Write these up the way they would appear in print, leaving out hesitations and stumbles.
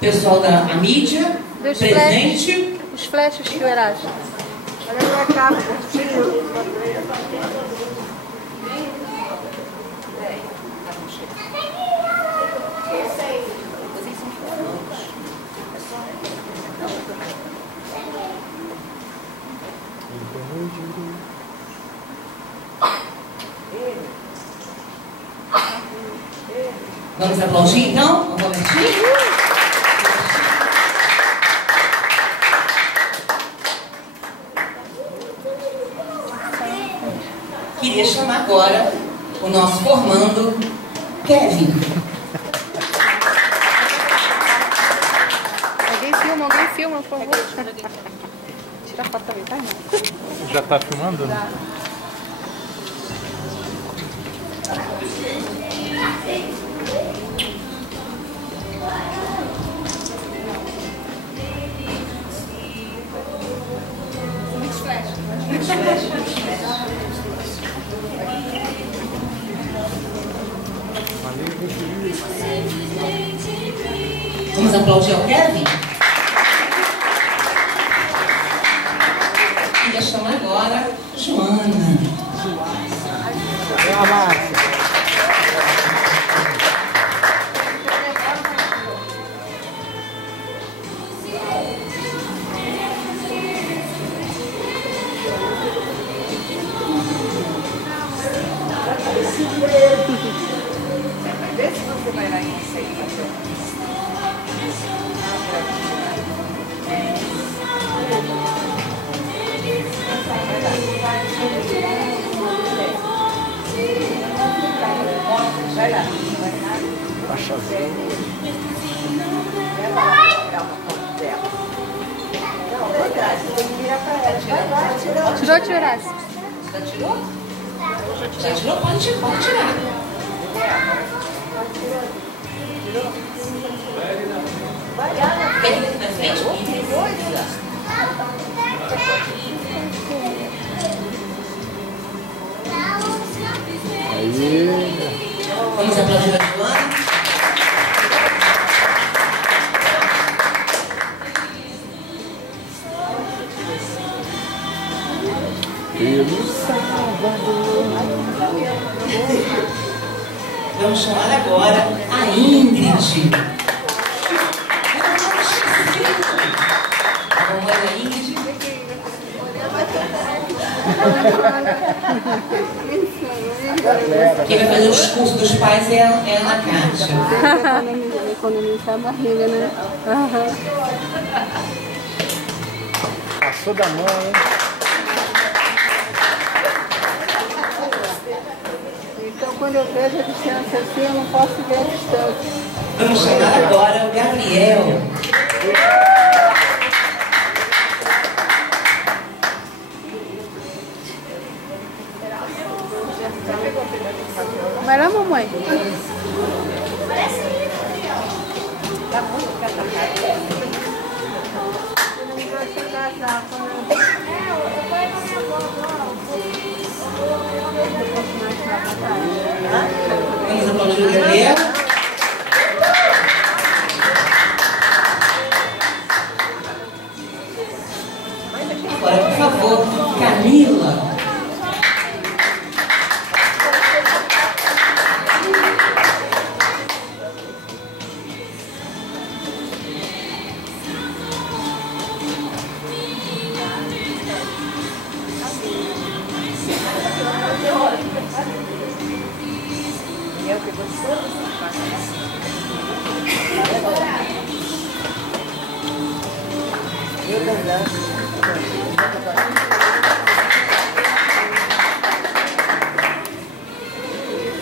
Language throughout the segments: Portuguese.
Pessoal da mídia, Dos presente. Os flashes que o Erasmo. Olha pra cá, curtinho. Vamos aplaudir então? Um momentinho. Queria chamar agora o nosso formando, Kevin. Alguém filma, por favor. Tira a foto também, tá, irmão? Já tá filmando? Muitos flashes. Vamos aplaudir ao Kevin? Queria chamar agora Joana. Vê se você vai lá em você. Vai lá. Tirou, tio Erasmo? Já tirou? Já tirou? Pode tirar. Quer vir aqui na frente? Vamos aplaudir a Joana. Vamos chamar agora a Ingrid. A mamãe da Ingrid. Quem vai fazer o discurso dos pais é a Ana Kátia. Economizar a barriga, né? Passou da mão, hein? Então, quando eu vejo a distância assim, eu não posso ver a distância. Vamos chamar agora o Gabriel. Vai lá, mamãe. Tá muito casado. Eu não gosto de casar. Vamos aplaudir o Gabriel. Agora, por favor, Camila.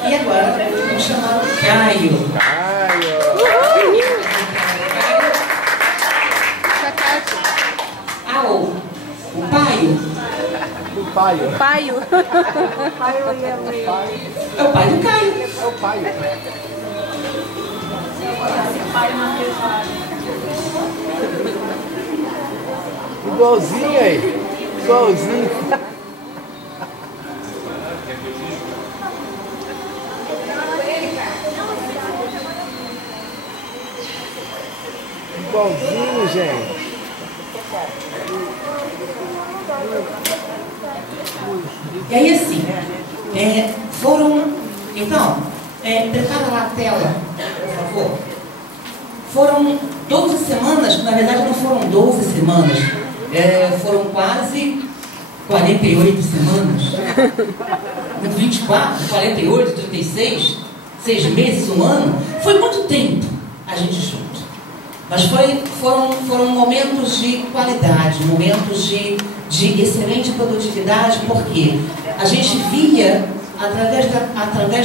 E agora, vamos chamar o Caio. Ah, o Paio. Paio. Paio. É o pai do Caio. É o Paio. Igualzinho aí. Igualzinho. Igualzinho, gente. E aí assim, então, prepara lá a tela, por favor. Foram 12 semanas, na verdade não foram 12 semanas, foram quase 48 semanas. 24, 48, 36, 6 meses, um ano. Foi muito tempo a gente junto. Mas foram momentos de qualidade, momentos de excelente produtividade, porque a gente via, através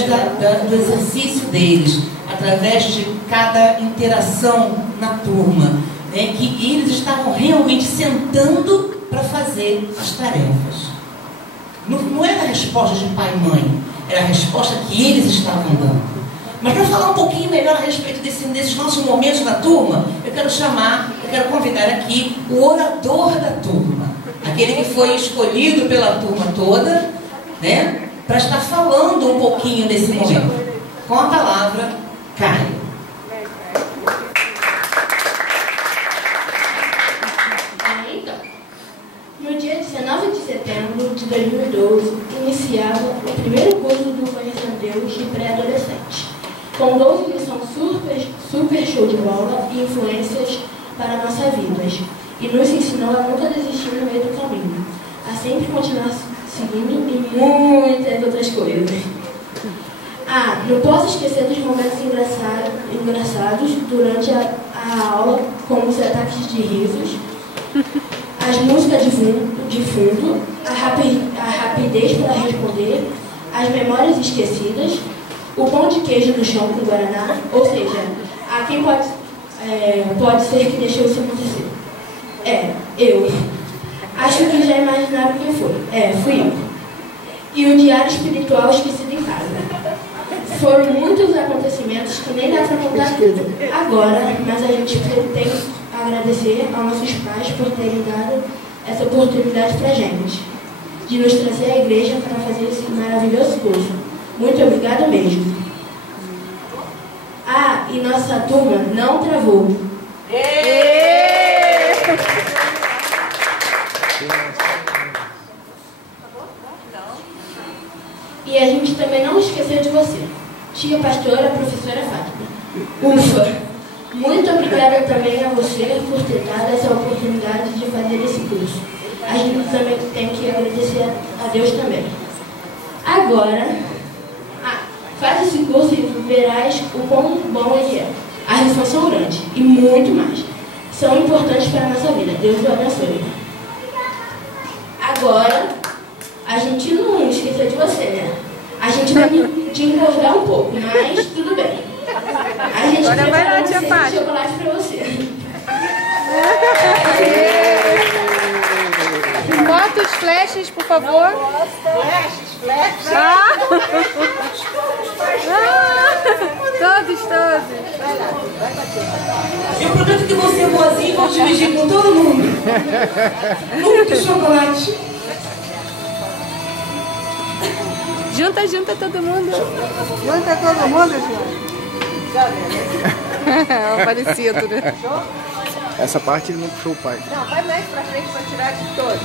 do exercício deles, através de cada interação na turma, que eles estavam realmente sentando para fazer as tarefas. Não era a resposta de pai e mãe, era a resposta que eles estavam dando. Mas para falar um pouquinho melhor a respeito desses nossos momentos na turma, eu quero convidar aqui o orador da turma, aquele que foi escolhido pela turma toda, né, para estar falando um pouquinho desse momento. Com a palavra, Caio. Então, no dia 19 de setembro de 2012, iniciava o primeiro curso do Conhecendo Deus de pré-adolescente, com 12 lições super show de bola e influências para a nossa vida, e nos ensinou a nunca desistir no meio do caminho, a sempre continuar seguindo e muitas outras coisas. Não posso esquecer dos momentos engraçados durante a aula, como os ataques de risos, as músicas de fundo, a rapidez para responder, as memórias esquecidas, o pão de queijo no chão com guaraná, ou seja, a quem pode ser que deixou isso acontecer. Eu. Acho que já imaginaram quem foi. Fui eu. E o diário espiritual esquecido em casa. Foram muitos acontecimentos que nem dá para contar tudo agora, mas a gente tem que agradecer aos nossos pais por terem dado essa oportunidade para a gente, de nos trazer à igreja para fazer esse maravilhoso curso. Muito obrigado mesmo. E nossa turma não travou. E a gente também não esqueceu de você, tia pastora, professora Fátima. Ufa! Muito obrigada também a você por ter dado essa oportunidade de fazer esse curso. A gente também tem que agradecer a Deus também. Agora, faz esse curso e verás o quão bom ele é. As lições são grandes e muito mais. São importantes para a nossa vida. Deus o abençoe. Agora, a gente não esqueceu de você, né? A gente vai te engordar um pouco, mas tudo bem. A gente preparou um cesta de chocolate para você. Fotos, flashes, por favor. Flash. Todos. Eu prometo que vou ser boazinha e vou dividir com todo mundo. Muito chocolate. Junta todo mundo. Junta todo mundo, João. Parecido, né? Essa parte ele não puxou o pai. Não, vai mais pra frente pra tirar de todos.